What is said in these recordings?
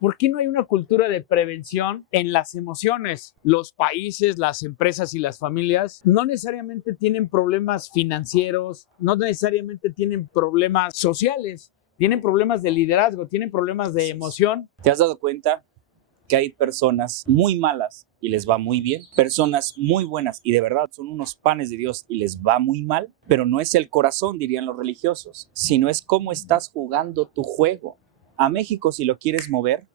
¿por qué no hay una cultura de prevención en las emociones? Los países, las empresas y las familias no necesariamente tienen problemas financieros, no necesariamente tienen problemas sociales, tienen problemas de liderazgo, tienen problemas de emoción. ¿Te has dado cuenta que hay personas muy malas y les va muy bien? Personas muy buenas y de verdad son unos panes de Dios y les va muy mal, pero no es el corazón, dirían los religiosos, sino es cómo estás jugando tu juego. A México, si lo quieres mover,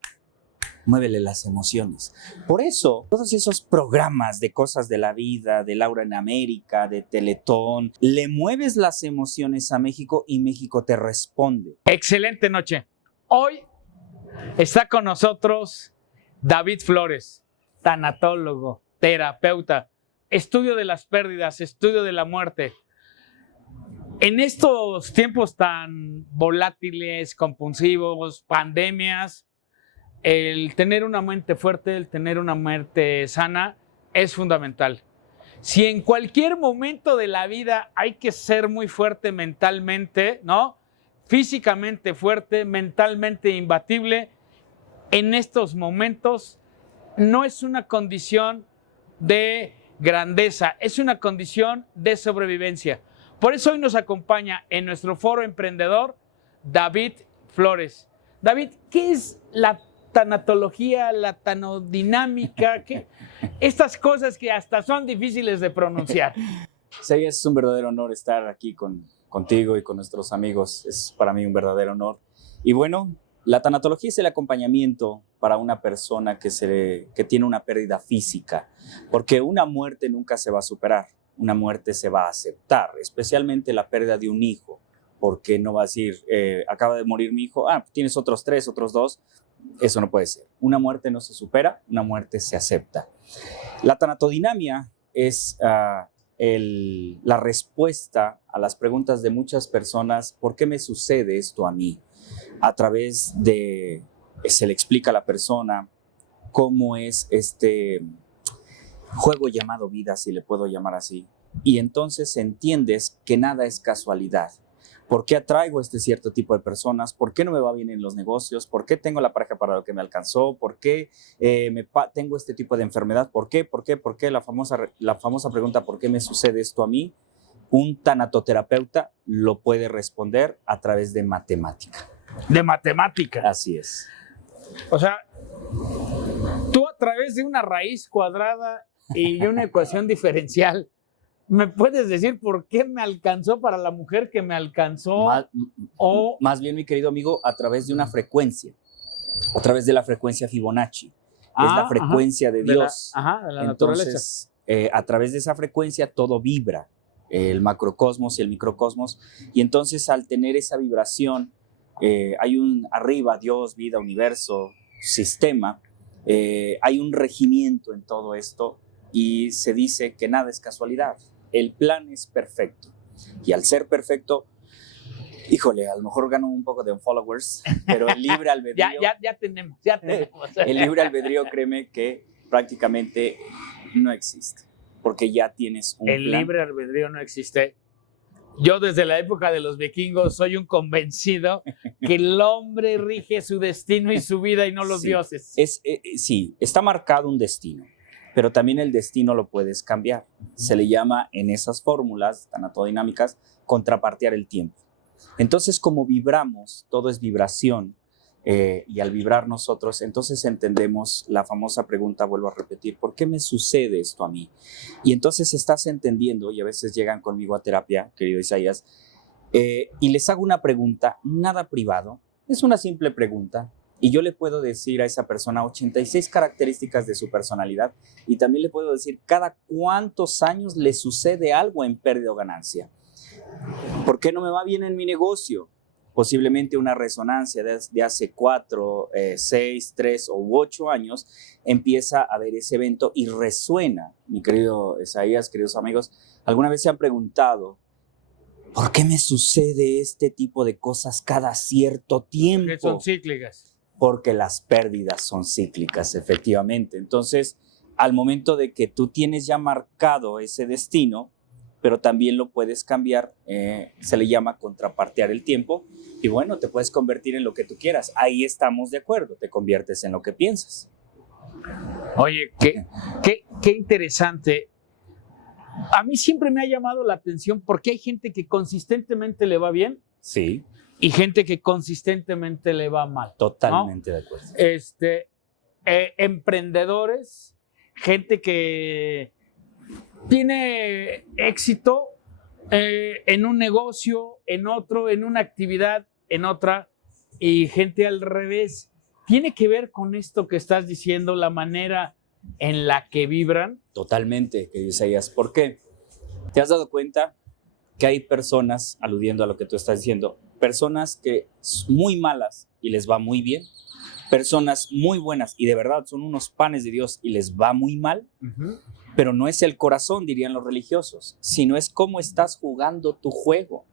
muévele las emociones. Por eso, todos esos programas de cosas de la vida, de Laura en América, de Teletón, le mueves las emociones a México y México te responde. Excelente noche. Hoy está con nosotros David Flores, tanatólogo, terapeuta, estudio de las pérdidas, estudio de la muerte. En estos tiempos tan volátiles, compulsivos, pandemias, el tener una mente fuerte, el tener una mente sana es fundamental. Si en cualquier momento de la vida hay que ser muy fuerte mentalmente, ¿no? Físicamente fuerte, mentalmente imbatible, en estos momentos no es una condición de grandeza, es una condición de sobrevivencia. Por eso hoy nos acompaña en nuestro foro emprendedor David Flores. David, ¿qué es la tanatología, la tanodinámica? Estas cosas que hasta son difíciles de pronunciar. Sí, es un verdadero honor estar aquí contigo y con nuestros amigos. Es para mí un verdadero honor. Y bueno, la tanatología es el acompañamiento para una persona que tiene una pérdida física, porque una muerte nunca se va a superar, una muerte se va a aceptar, especialmente la pérdida de un hijo, porque no va a decir, acaba de morir mi hijo, tienes otros 3, otros 2, eso no puede ser. Una muerte no se supera, una muerte se acepta. La tanatodinamia es la respuesta a las preguntas de muchas personas, ¿por qué me sucede esto a mí? A través de, se le explica a la persona cómo es este juego llamado vida, si le puedo llamar así. Y entonces entiendes que nada es casualidad. ¿Por qué atraigo este cierto tipo de personas? ¿Por qué no me va bien en los negocios? ¿Por qué tengo la pareja para lo que me alcanzó? ¿Por qué tengo este tipo de enfermedad? ¿Por qué? ¿Por qué? ¿Por qué? La famosa pregunta, ¿por qué me sucede esto a mí? Un tanatoterapeuta lo puede responder a través de matemática. De matemática. Así es. O sea, tú a través de una raíz cuadrada y de una ecuación diferencial, ¿me puedes decir por qué me alcanzó para la mujer que me alcanzó? Más bien, mi querido amigo, a través de una frecuencia, a través de la frecuencia Fibonacci. Es la frecuencia de Dios. De la Entonces, naturaleza. A través de esa frecuencia todo vibra, el macrocosmos y el microcosmos. Y entonces, al tener esa vibración, hay un arriba, Dios, vida, universo, sistema, hay un regimiento en todo esto y se dice que nada es casualidad. El plan es perfecto. Y al ser perfecto, híjole, a lo mejor gano un poco de followers, pero el libre albedrío... ya tenemos. El libre albedrío, créeme que prácticamente no existe, porque ya tienes un plan. El libre albedrío no existe. Yo desde la época de los vikingos soy un convencido que el hombre rige su destino y su vida y no los dioses. Sí, está marcado un destino, pero también el destino lo puedes cambiar. Se le llama en esas fórmulas tanatodinámicas contrapartear el tiempo. Entonces, como vibramos, todo es vibración, y al vibrar nosotros, entonces entendemos la famosa pregunta, vuelvo a repetir, ¿por qué me sucede esto a mí? Y entonces estás entendiendo, y a veces llegan conmigo a terapia, querido Isaías, y les hago una pregunta, nada privado, es una simple pregunta, y yo le puedo decir a esa persona 86 características de su personalidad, y también le puedo decir cada cuántos años le sucede algo en pérdida o ganancia. ¿Por qué no me va bien en mi negocio? Posiblemente una resonancia de hace 4, 6, 3 u 8 años, empieza a ver ese evento y resuena. Mi querido Isaías, queridos amigos, ¿alguna vez se han preguntado por qué me sucede este tipo de cosas cada cierto tiempo? Que son cíclicas. Porque las pérdidas son cíclicas, efectivamente. Entonces, al momento de que tú tienes ya marcado ese destino, pero también lo puedes cambiar, se le llama contrapartear el tiempo, y bueno, te puedes convertir en lo que tú quieras. Ahí estamos de acuerdo, te conviertes en lo que piensas. Oye, qué interesante. A mí siempre me ha llamado la atención porque hay gente que consistentemente le va bien. Sí. Y gente que consistentemente le va mal. Totalmente, ¿no? de acuerdo. Emprendedores, gente que tiene éxito en un negocio, en otro, en una actividad, en otra, y gente al revés. ¿Tiene que ver con esto que estás diciendo, la manera en la que vibran? Totalmente, querido Isaías. ¿Por qué? ¿Te has dado cuenta que hay personas, aludiendo a lo que tú estás diciendo, personas que son muy malas y les va muy bien, personas muy buenas y de verdad son unos panes de Dios y les va muy mal? Pero no es el corazón, dirían los religiosos, sino es cómo estás jugando tu juego,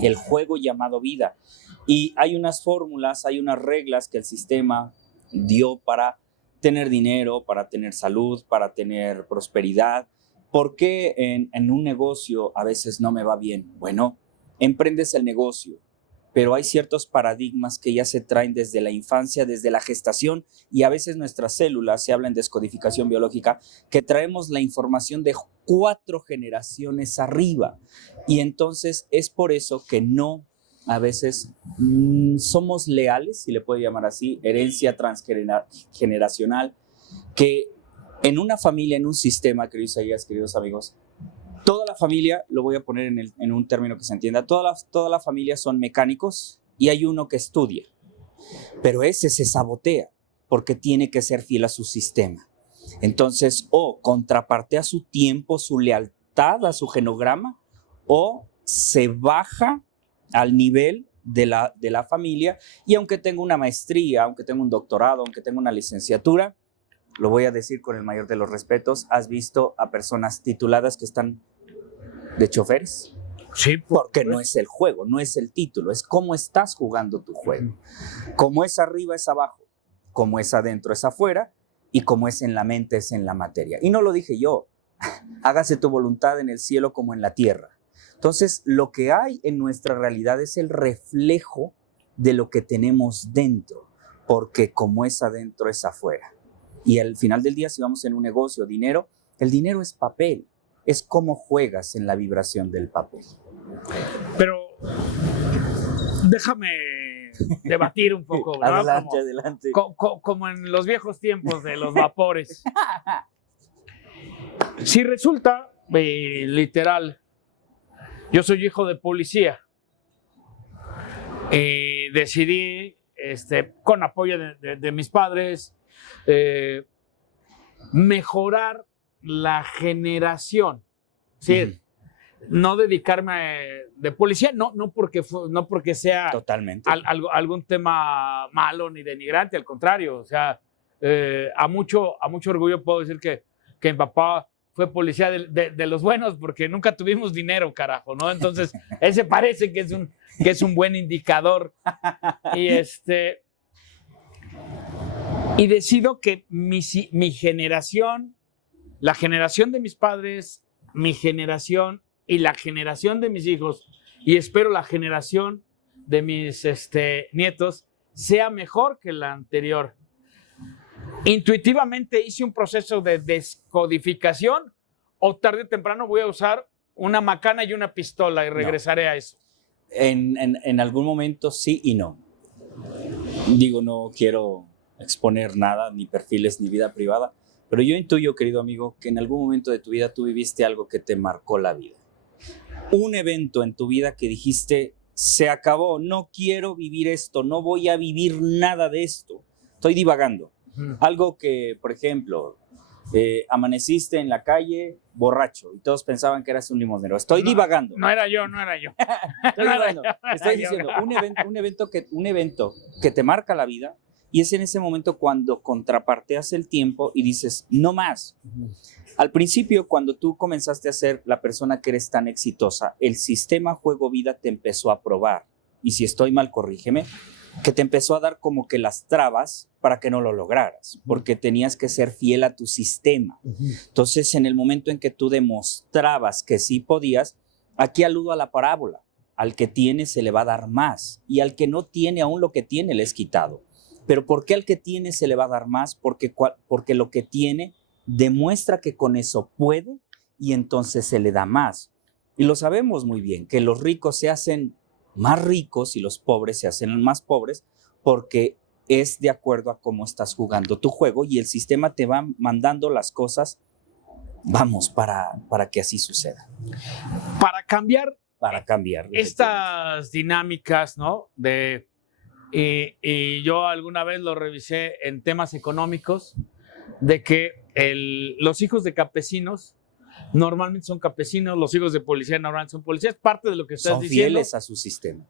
el juego llamado vida. Y hay unas fórmulas, hay unas reglas que el sistema dio para tener dinero, para tener salud, para tener prosperidad. ¿Por qué en un negocio a veces no me va bien? Bueno, emprendes el negocio, pero hay ciertos paradigmas que ya se traen desde la infancia, desde la gestación, y a veces nuestras células, se habla en descodificación biológica, que traemos la información de 4 generaciones arriba. Y entonces es por eso que no, a veces somos leales, si le puede llamar así, herencia transgeneracional, que en una familia, en un sistema, queridos Isaías, queridos amigos, toda la familia, lo voy a poner en un término que se entienda, toda la familia son mecánicos y hay uno que estudia, pero ese se sabotea porque tiene que ser fiel a su sistema. Entonces, o contrapartea su tiempo, su lealtad a su genograma, o se baja al nivel de la familia, y aunque tenga una maestría, aunque tenga un doctorado, aunque tenga una licenciatura, lo voy a decir con el mayor de los respetos, ¿has visto a personas tituladas que están de choferes? Sí, porque no es el juego, no es el título, es cómo estás jugando tu juego. Como es arriba es abajo, como es adentro es afuera, y como es en la mente es en la materia. Y no lo dije yo, hágase tu voluntad en el cielo como en la tierra. Entonces, lo que hay en nuestra realidad es el reflejo de lo que tenemos dentro, porque como es adentro es afuera. Y al final del día, si vamos en un negocio, dinero, el dinero es papel, es cómo juegas en la vibración del papel. Pero déjame debatir un poco, ¿verdad? Adelante, adelante. Como en los viejos tiempos de los vapores. Si resulta, literal, yo soy hijo de policía, decidí, con apoyo de mis padres, mejorar la generación, ¿sí? No dedicarme de policía, no porque sea totalmente algún tema malo ni denigrante, al contrario, o sea, a mucho orgullo puedo decir que mi papá fue policía de los buenos, porque nunca tuvimos dinero, carajo, ¿no? Entonces, ese parece que es un buen indicador. Y decido que mi generación, la generación de mis padres, mi generación y la generación de mis hijos, y espero la generación de mis nietos, sea mejor que la anterior. Intuitivamente hice un proceso de descodificación, o tarde o temprano voy a usar una macana y una pistola y regresaré a eso. En algún momento sí y no. Digo, no quiero exponer nada, ni perfiles, ni vida privada, pero yo intuyo, querido amigo, que en algún momento de tu vida tú viviste algo que te marcó la vida. Un evento en tu vida que dijiste, se acabó, no quiero vivir esto, no voy a vivir nada de esto, estoy divagando. Algo que, por ejemplo, amaneciste en la calle borracho y todos pensaban que eras un limonero. Estoy divagando. No era yo. Estoy divagando. Estoy diciendo, un evento que te marca la vida, y es en ese momento cuando contraparteas el tiempo y dices, no más. Al principio, cuando tú comenzaste a ser la persona que eres tan exitosa, el sistema juego-vida te empezó a probar. Y si estoy mal, corrígeme. que te empezó a dar como que las trabas para que no lo lograras, porque tenías que ser fiel a tu sistema. Entonces, en el momento en que tú demostrabas que sí podías, aquí aludo a la parábola, al que tiene se le va a dar más, y al que no tiene, aún lo que tiene le es quitado. ¿Pero por qué al que tiene se le va a dar más? Porque lo que tiene demuestra que con eso puede, y entonces se le da más. Y lo sabemos muy bien, que los ricos se hacen más ricos y los pobres se hacen más pobres porque es de acuerdo a cómo estás jugando tu juego y el sistema te va mandando las cosas, vamos, para que así suceda. Para cambiar Estas dinámicas, ¿no? Y yo alguna vez lo revisé en temas económicos, de que los hijos de campesinos normalmente son campesinos, los hijos de policía normalmente son policías, parte de lo que estás son diciendo. Fieles a su sistema.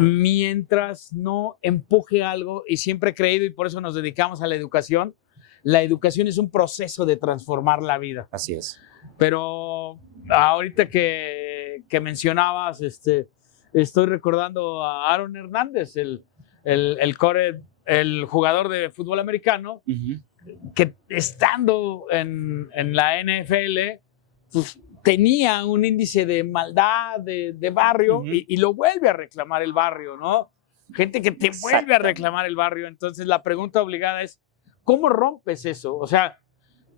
Mientras no empuje algo, y siempre he creído, y por eso nos dedicamos a la educación es un proceso de transformar la vida. Así es. Pero ahorita que mencionabas, estoy recordando a Aaron Hernández, el jugador de fútbol americano, que estando en la NFL, pues, tenía un índice de maldad de barrio y lo vuelve a reclamar el barrio, ¿no? Gente que te vuelve a reclamar el barrio. Entonces la pregunta obligada es, ¿cómo rompes eso? O sea,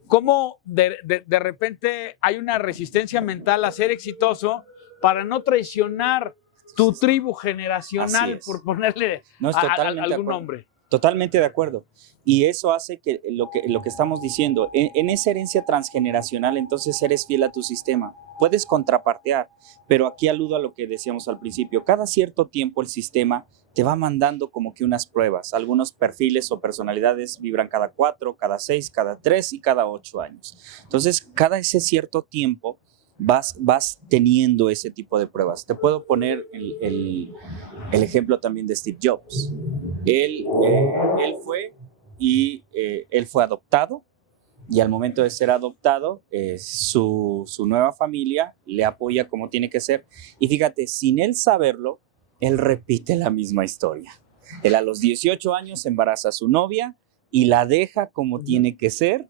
¿cómo de repente hay una resistencia mental a ser exitoso para no traicionar tu tribu generacional, por ponerle algún nombre? Totalmente de acuerdo. Y eso hace que lo que estamos diciendo, en esa herencia transgeneracional, entonces eres fiel a tu sistema. Puedes contrapartear, pero aquí aludo a lo que decíamos al principio. Cada cierto tiempo el sistema te va mandando como que unas pruebas. Algunos perfiles o personalidades vibran cada 4, cada 6, cada 3 y cada 8 años. Entonces, cada ese cierto tiempo vas teniendo ese tipo de pruebas. Te puedo poner el ejemplo también de Steve Jobs. Él fue adoptado, y al momento de ser adoptado, su nueva familia le apoya como tiene que ser. Y fíjate, sin él saberlo, él repite la misma historia. Él a los 18 años embaraza a su novia y la deja como tiene que ser.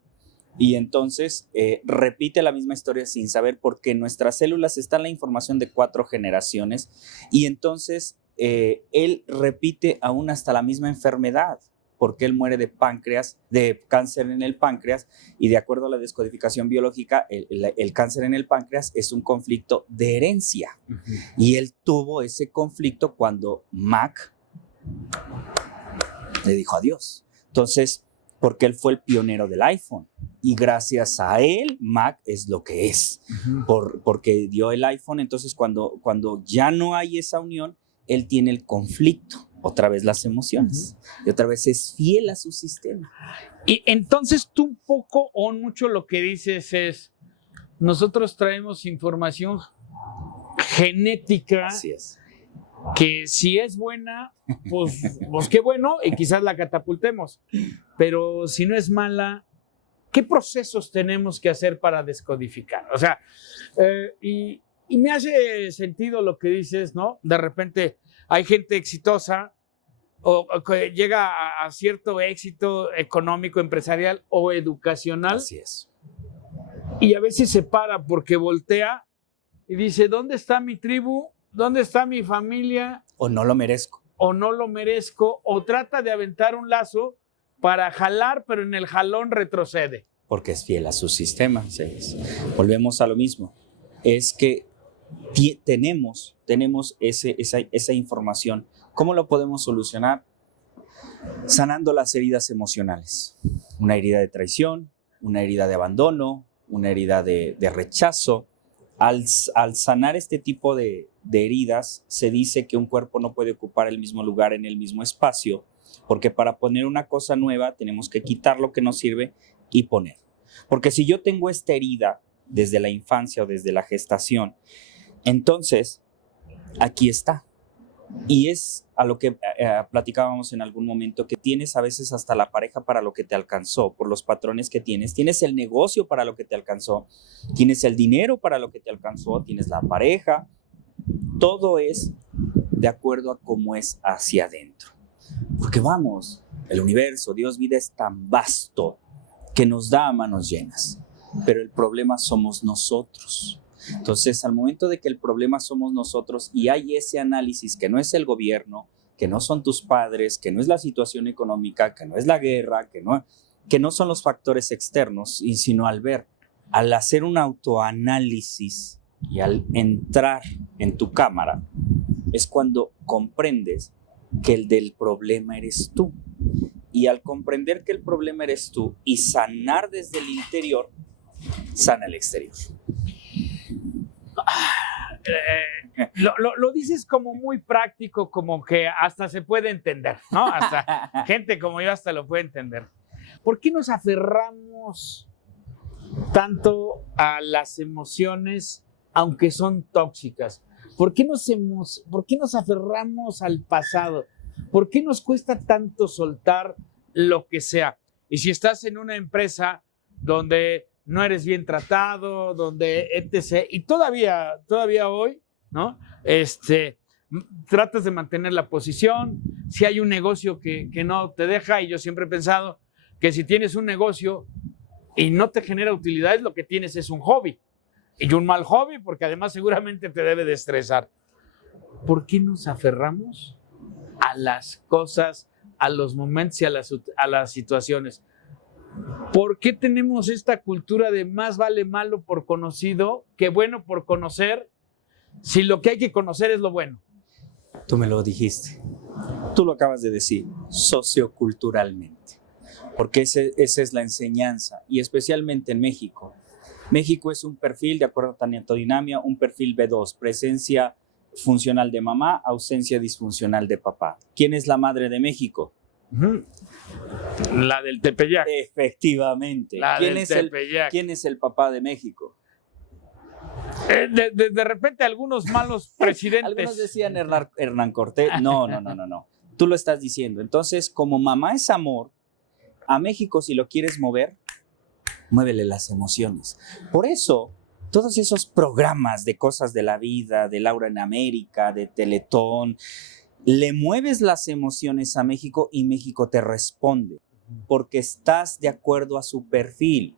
Y entonces repite la misma historia sin saber, porque en nuestras células está la información de 4 generaciones. Y entonces él repite aún hasta la misma enfermedad, porque él muere de cáncer en el páncreas, y de acuerdo a la descodificación biológica, el cáncer en el páncreas es un conflicto de herencia. Y él tuvo ese conflicto cuando Mac le dijo adiós. Entonces, porque él fue el pionero del iPhone, y gracias a él, Mac es lo que es, porque dio el iPhone. Entonces, cuando ya no hay esa unión, él tiene el conflicto, otra vez las emociones, y otra vez es fiel a su sistema. Y entonces tú un poco o mucho lo que dices es, nosotros traemos información genética. Así es. Que si es buena, pues qué bueno, y quizás la catapultemos. Pero si no es mala, ¿qué procesos tenemos que hacer para descodificar? O sea, y me hace sentido lo que dices, ¿no? De repente hay gente exitosa o que llega a cierto éxito económico, empresarial o educacional. Así es. Y a veces se para porque voltea y dice, ¿dónde está mi tribu? ¿Dónde está mi familia? O no lo merezco. O no lo merezco, o trata de aventar un lazo para jalar, pero en el jalón retrocede. Porque es fiel a su sistema. Volvemos a lo mismo. Es que tenemos esa información. ¿Cómo lo podemos solucionar? Sanando las heridas emocionales. Una herida de traición, una herida de abandono, una herida de rechazo. Al sanar este tipo de heridas, se dice que un cuerpo no puede ocupar el mismo lugar en el mismo espacio, porque para poner una cosa nueva tenemos que quitar lo que nos sirve y poner. Porque si yo tengo esta herida desde la infancia o desde la gestación, entonces aquí está. Y es a lo que platicábamos en algún momento, que tienes a veces hasta la pareja para lo que te alcanzó, por los patrones que tienes el negocio para lo que te alcanzó, tienes el dinero para lo que te alcanzó, tienes la pareja. Todo es de acuerdo a cómo es hacia adentro. Porque vamos, el universo, Dios, vida es tan vasto que nos da a manos llenas. Pero el problema somos nosotros. Entonces, al momento de que el problema somos nosotros y hay ese análisis que no es el gobierno, que no son tus padres, que no es la situación económica, que no es la guerra, que no son los factores externos, y sino al hacer un autoanálisis y al entrar en tu cámara, es cuando comprendes que el del problema eres tú. Y al comprender que el problema eres tú y sanar desde el interior, sana el exterior. Lo dices como muy práctico, como que hasta se puede entender, ¿no? Hasta gente como yo hasta lo puede entender. ¿Por qué nos aferramos tanto a las emociones, aunque son tóxicas? ¿Por qué nos aferramos al pasado? ¿Por qué nos cuesta tanto soltar lo que sea? Y si estás en una empresa donde no eres bien tratado, donde etc. Y todavía hoy, ¿no? Tratas de mantener la posición. Si hay un negocio que no te deja, y yo siempre he pensado que si tienes un negocio y no te genera utilidades, lo que tienes es un hobby. Y un mal hobby, porque además seguramente te debe de estresar. ¿Por qué nos aferramos a las cosas, a los momentos y a las situaciones? ¿Por qué tenemos esta cultura de más vale malo por conocido que bueno por conocer, si lo que hay que conocer es lo bueno? Tú me lo dijiste. Tú lo acabas de decir, socioculturalmente. Porque esa es la enseñanza, y especialmente en México. México es un perfil, de acuerdo a tanatodinamia, un perfil B2, presencia funcional de mamá, ausencia disfuncional de papá. ¿Quién es la madre de México? La del Tepeyac. Efectivamente. ¿Quién es el papá de México? De repente algunos malos presidentes. Algunos decían Hernán Cortés. No. Tú lo estás diciendo. Entonces, como mamá es amor, a México, si lo quieres mover, muévele las emociones. Por eso, todos esos programas de cosas de la vida, de Laura en América, de Teletón, le mueves las emociones a México y México te responde, porque estás de acuerdo a su perfil,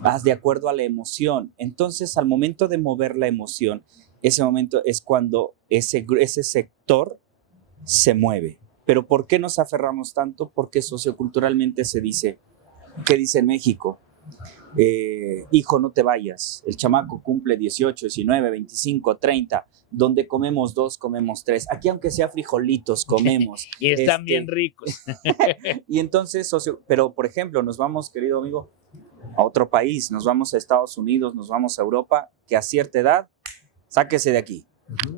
vas de acuerdo a la emoción. Entonces, al momento de mover la emoción, ese momento es cuando ese sector se mueve. Pero ¿por qué nos aferramos tanto? Porque socioculturalmente se dice, ¿qué dice en México? Hijo, no te vayas. El chamaco cumple 18, 19, 25, 30. Donde comemos 2, comemos 3. Aquí, aunque sea frijolitos, comemos. Y están bien ricos. Y entonces, pero por ejemplo, nos vamos, querido amigo, a otro país, nos vamos a Estados Unidos, nos vamos a Europa, que a cierta edad, sáquese de aquí.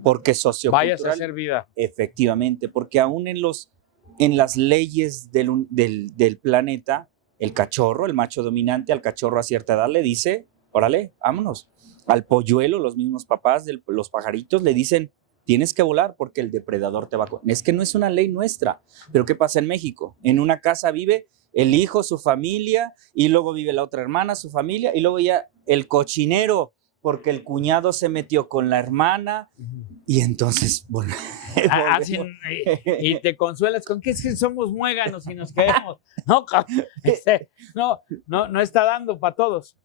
Porque sociocultural. Vayas a hacer vida. Efectivamente, porque aún en las leyes del planeta, el cachorro, el macho dominante, al cachorro a cierta edad le dice, órale, vámonos. Al polluelo, los mismos papás de los pajaritos le dicen, tienes que volar porque el depredador te va a comer. Es que no es una ley nuestra. Pero ¿qué pasa en México? En una casa vive el hijo, su familia, y luego vive la otra hermana, su familia, y luego ya el cochinero, porque el cuñado se metió con la hermana, y entonces, bueno. Y te consuelas con que es que somos muéganos y nos quedamos. No está dando para todos.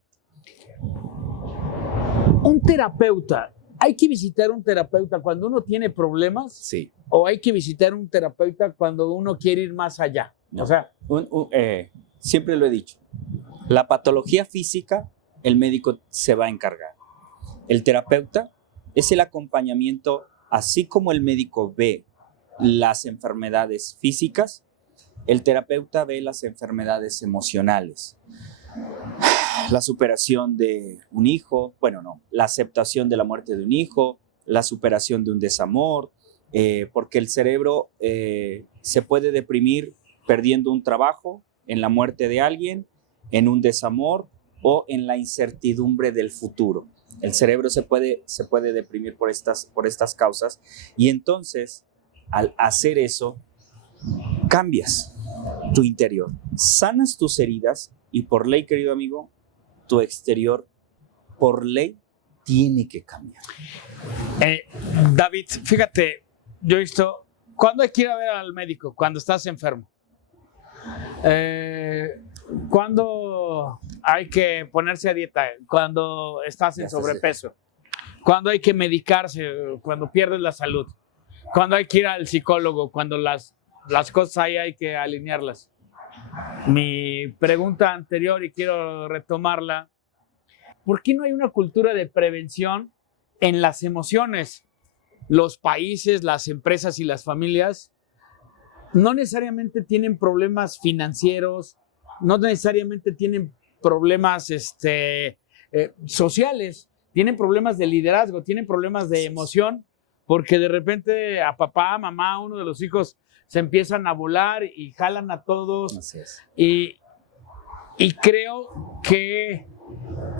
Un terapeuta, ¿hay que visitar un terapeuta cuando uno tiene problemas? Sí. ¿O hay que visitar un terapeuta cuando uno quiere ir más allá? No. O sea, siempre lo he dicho, la patología física, el médico se va a encargar. El terapeuta es el acompañamiento, así como el médico ve las enfermedades físicas, el terapeuta ve las enfermedades emocionales. La superación de un hijo, la aceptación de la muerte de un hijo, la superación de un desamor, porque el cerebro se puede deprimir perdiendo un trabajo, en la muerte de alguien, en un desamor o en la incertidumbre del futuro. El cerebro se puede deprimir por estas causas, y entonces al hacer eso cambias tu interior, sanas tus heridas, y por ley, querido amigo, tu exterior por ley tiene que cambiar. David, fíjate, yo he visto ¿Cuándo hay que ir a ver al médico? Cuando estás enfermo. ¿Cuándo hay que ponerse a dieta? Cuando estás en sobrepeso. ¿Cuándo hay que medicarse? Cuando pierdes la salud. ¿Cuándo hay que ir al psicólogo? Cuando las cosas ahí hay que alinearlas. Mi pregunta anterior, y quiero retomarla, ¿por qué no hay una cultura de prevención en las emociones? Los países, las empresas y las familias no necesariamente tienen problemas financieros, no necesariamente tienen problemas sociales, tienen problemas de liderazgo, tienen problemas de emoción, porque de repente a papá, mamá, uno de los hijos se empiezan a volar y jalan a todos. Así es. Y creo que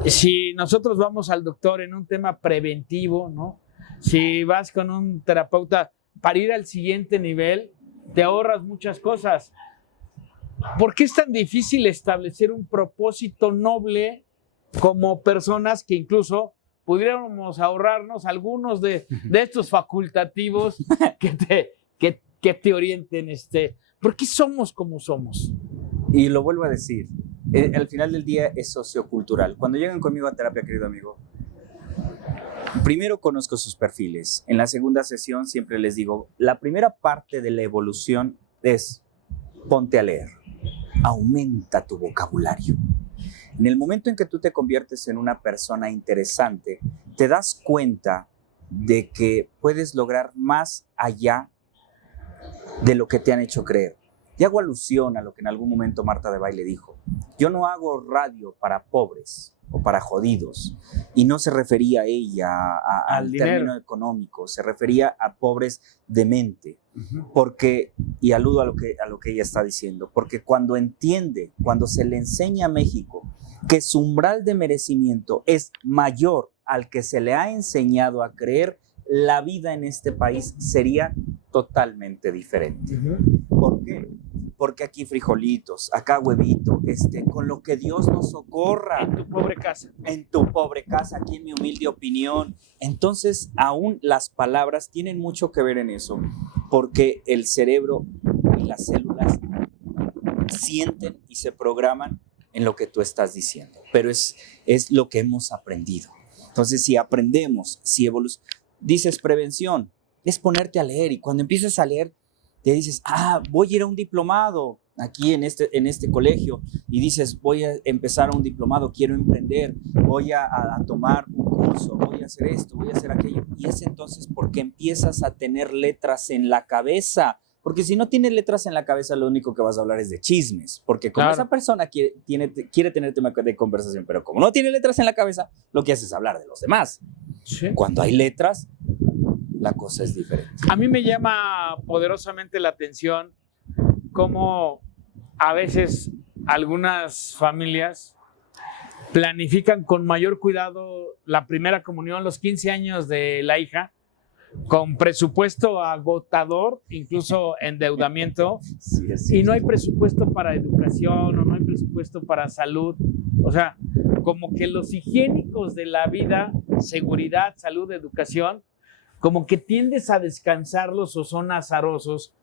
si nosotros vamos al doctor en un tema preventivo, ¿no? Si vas con un terapeuta para ir al siguiente nivel, te ahorras muchas cosas. ¿Por qué es tan difícil establecer un propósito noble como personas que incluso pudiéramos ahorrarnos algunos de estos facultativos que te orienten? ¿Por qué somos como somos? Y lo vuelvo a decir, al final del día es sociocultural. Cuando llegan conmigo a terapia, querido amigo, primero conozco sus perfiles. En la segunda sesión siempre les digo, la primera parte de la evolución es ponte a leer, aumenta tu vocabulario. En el momento en que tú te conviertes en una persona interesante, te das cuenta de que puedes lograr más allá de lo que te han hecho creer. Y hago alusión a lo que en algún momento Marta de Baile dijo. Yo no hago radio para pobres o para jodidos. Y no se refería ella al término económico, se refería a pobres de mente. Porque, y aludo a lo que ella está diciendo, porque cuando se le enseña a México que su umbral de merecimiento es mayor al que se le ha enseñado a creer, la vida en este país sería totalmente diferente. ¿Por qué? Porque aquí frijolitos, acá huevito, con lo que Dios nos socorra. En tu pobre casa. En tu pobre casa, aquí en mi humilde opinión. Entonces, aún las palabras tienen mucho que ver en eso, porque el cerebro y las células sienten y se programan en lo que tú estás diciendo, pero es lo que hemos aprendido. Entonces, si aprendemos, si evolucionamos, dices prevención, es ponerte a leer, y cuando empiezas a leer, te dices, voy a ir a un diplomado aquí en este colegio, y dices, voy a empezar un diplomado, quiero emprender, voy a tomar un curso, voy a hacer esto, voy a hacer aquello, y es entonces porque empiezas a tener letras en la cabeza, porque si no tienes letras en la cabeza, lo único que vas a hablar es de chismes, porque como esa persona quiere tener tema de conversación, pero como no tiene letras en la cabeza, lo que hace es hablar de los demás. Sí. Cuando hay letras, la cosa es diferente. A mí me llama poderosamente la atención cómo a veces algunas familias planifican con mayor cuidado la primera comunión, los 15 años de la hija, con presupuesto agotador, incluso endeudamiento, sí, y no hay presupuesto para educación o no hay presupuesto para salud. O sea, como que los higiénicos de la vida, seguridad, salud, educación, como que tiendes a descansarlos o son azarosos,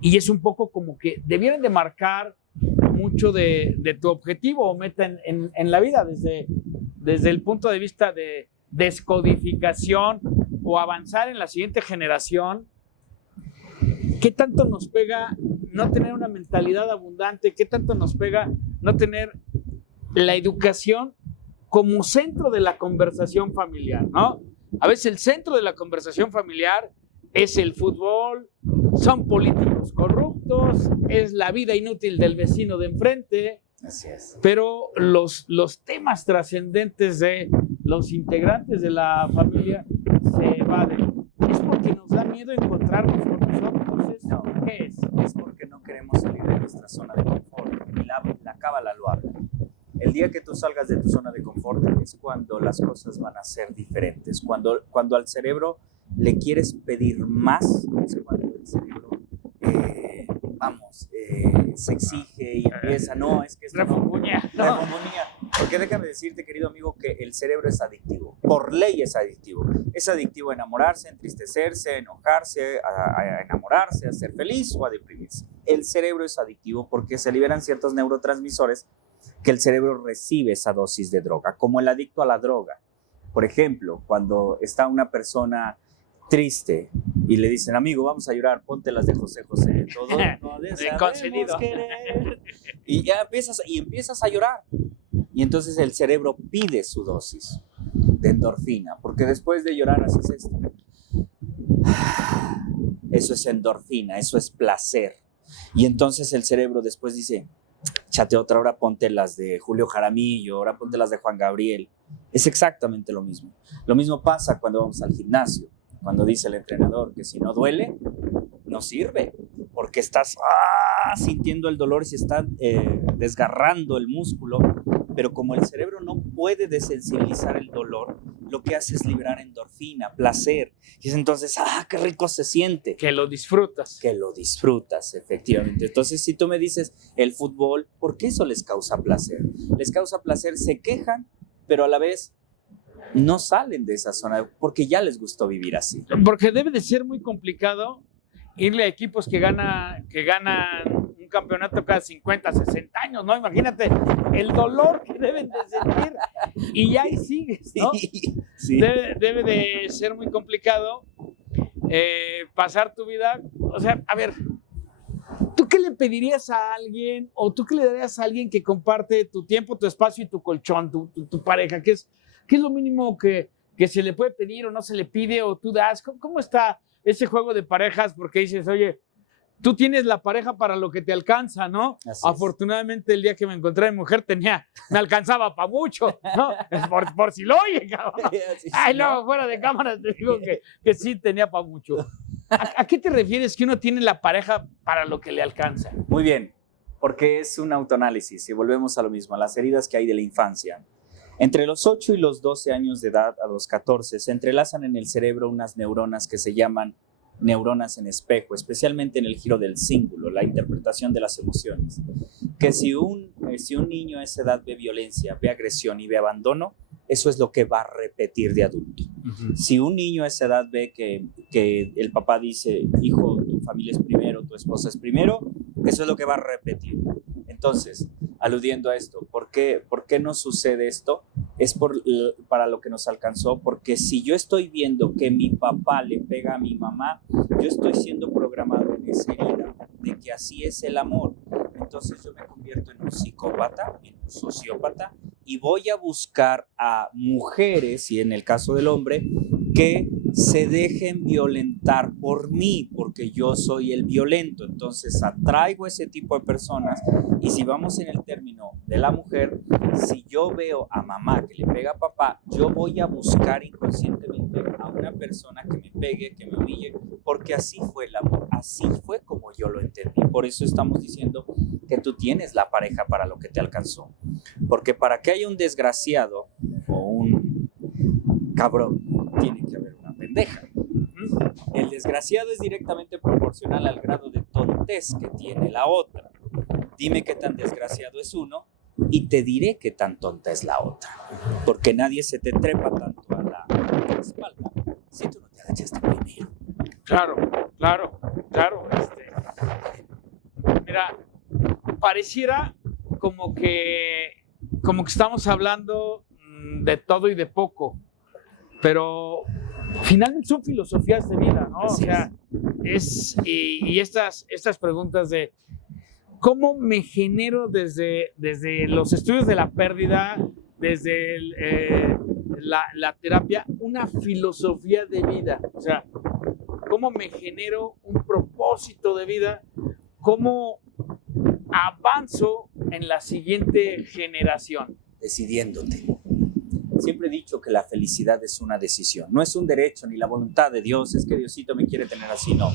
y es un poco como que debieran de marcar mucho de tu objetivo o meta en la vida desde el punto de vista de descodificación o avanzar en la siguiente generación. ¿Qué tanto nos pega no tener una mentalidad abundante? ¿Qué tanto nos pega no tener la educación como centro de la conversación familiar, ¿no? A veces el centro de la conversación familiar es el fútbol, son políticos corruptos, es la vida inútil del vecino de enfrente. Así es. Pero los temas trascendentes de los integrantes de la familia se evaden. ¿Es porque nos da miedo encontrarnos con nosotros? No, ¿qué es? Es porque no queremos salir de nuestra zona de confort. Y la cábala lo habla. El día que tú salgas de tu zona de confort es cuando las cosas van a ser diferentes. Cuando al cerebro le quieres pedir más, es cuando el cerebro se exige y empieza, no, es que esto refunfuña. Porque déjame decirte, querido amigo, que el cerebro es adictivo. Por ley es adictivo. Es adictivo a enamorarse, a entristecerse, a enojarse, a enamorarse, a ser feliz o a deprimirse. El cerebro es adictivo porque se liberan ciertos neurotransmisores que el cerebro recibe esa dosis de droga, como el adicto a la droga. Por ejemplo, cuando está una persona triste y le dicen, amigo, vamos a llorar, ponte las de José José. Todo concedido. Y ya empiezas a llorar. Y entonces el cerebro pide su dosis de endorfina, porque después de llorar haces esto. Eso es endorfina, eso es placer. Y entonces el cerebro después dice, échate otra, ahora ponte las de Julio Jaramillo, ahora ponte las de Juan Gabriel. Es exactamente lo mismo. Lo mismo pasa cuando vamos al gimnasio, cuando dice el entrenador que si no duele, no sirve, porque estás sintiendo el dolor y se está desgarrando el músculo, pero como el cerebro no puede desensibilizar el dolor, lo que hace es liberar endorfina, placer, y es entonces, qué rico se siente. Que lo disfrutas. Que lo disfrutas, efectivamente. Entonces, si tú me dices, el fútbol, ¿por qué eso les causa placer? Les causa placer, se quejan, pero a la vez no salen de esa zona, porque ya les gustó vivir así. Porque debe de ser muy complicado irle a equipos que ganan un campeonato cada 50, 60 años, ¿no? Imagínate el dolor que deben de sentir y ya ahí sigues, ¿no? Sí. Debe de ser muy complicado pasar tu vida, o sea, a ver, ¿tú qué le pedirías a alguien o tú qué le darías a alguien que comparte tu tiempo, tu espacio y tu colchón, tu pareja? ¿Qué es lo mínimo que se le puede pedir o no se le pide o tú das? ¿Cómo está ese juego de parejas? Porque dices, oye, tú tienes la pareja para lo que te alcanza, ¿no? Afortunadamente, el día que me encontré de mujer me alcanzaba para mucho, ¿no? Por si lo oye, cabrón. Ay, no, fuera de cámara te digo que sí tenía para mucho. ¿A qué te refieres que uno tiene la pareja para lo que le alcanza? Muy bien, porque es un autoanálisis y volvemos a lo mismo, a las heridas que hay de la infancia. Entre los 8 y los 12 años de edad, a los 14, se entrelazan en el cerebro unas neuronas que se llaman neuronas en espejo, especialmente en el giro del cíngulo, la interpretación de las emociones. Que si un niño a esa edad ve violencia, ve agresión y ve abandono, eso es lo que va a repetir de adulto. Uh-huh. Si un niño a esa edad ve que el papá dice, hijo, tu familia es primero, tu esposa es primero, eso es lo que va a repetir. Entonces, aludiendo a esto, ¿por qué no sucede esto? Es para lo que nos alcanzó, porque si yo estoy viendo que mi papá le pega a mi mamá, yo estoy siendo programado en esa herida de que así es el amor. Entonces yo me convierto en un psicópata, en un sociópata, y voy a buscar a mujeres, y en el caso del hombre, que se dejen violentar por mí, porque yo soy el violento. Entonces atraigo ese tipo de personas, y si vamos en el término de la mujer, si yo veo a mamá que le pega a papá, yo voy a buscar inconscientemente a una persona que me pegue, que me humille, porque así fue el amor, así fue como yo lo entendí. Por eso estamos diciendo que tú tienes la pareja para lo que te alcanzó, porque para que haya un desgraciado o un cabrón, tiene que haber una pendeja. El desgraciado es directamente proporcional al grado de tontez que tiene la otra. Dime qué tan desgraciado es uno y te diré qué tan tonta es la otra, porque nadie se te trepa tanto a la espalda si tú no te agachaste primero. Claro. Mira, pareciera como que estamos hablando de todo y de poco, pero finalmente son filosofías de vida, ¿no? Así o sea, y estas preguntas de cómo me genero desde los estudios de la pérdida, desde la terapia, una filosofía de vida. O sea, cómo me genero un propósito de vida, cómo avanzo en la siguiente generación. Decidiéndote. Siempre he dicho que la felicidad es una decisión, no es un derecho ni la voluntad de Dios, es que Diosito me quiere tener así, no.